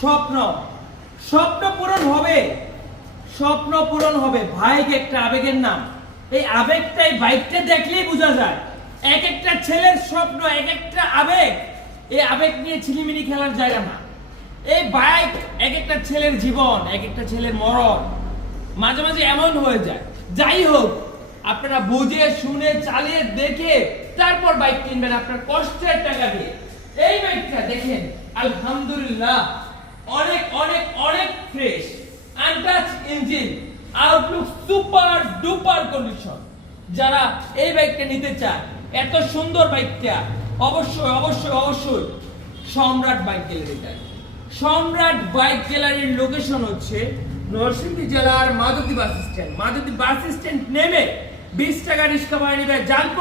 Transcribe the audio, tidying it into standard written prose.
স্বপ্ন, স্বপ্ন পূরণ হবে, স্বপ্ন পূরণ হবে। বাইক একটা আবেগের নাম। এই আবেগটাই বাইকটা দেখলেই বোঝা যায়। এক একটা ছেলের স্বপ্ন, এক একটা আবেগ। এই আবেগ নিয়ে ছিলিমিনি খেলার জায়গা না। এই বাইক এক একটা ছেলের জীবন, এক একটা ছেলের মরণ। মাঝে মাঝে এমন হয়ে যায়। যাই হোক, আপনারা বুঝে শুনে চালিয়ে দেখে তারপর বাইক কিনবেন আপনার কষ্টের টাকা দিয়ে। এই বাইকটা দেখেন, আলহামদুলিল্লাহ, অনেক অনেক অনেক fresh, untouch engine, Outlook super duper condition. যারা এই বাইকটা নিতে চায়, এত সুন্দর বাইকটা, অবশ্যই অবশ্যই অবশ্যই সম্রাট বাইক গ্যালারি যায়। সম্রাট বাইক গ্যালারির লোকেশন হচ্ছে নরসিংদী জেলার Madhabdi bus stand. Madhabdi bus stand নেমে 20 টাকা রিক্সা ভাড়া নিবে জানপুর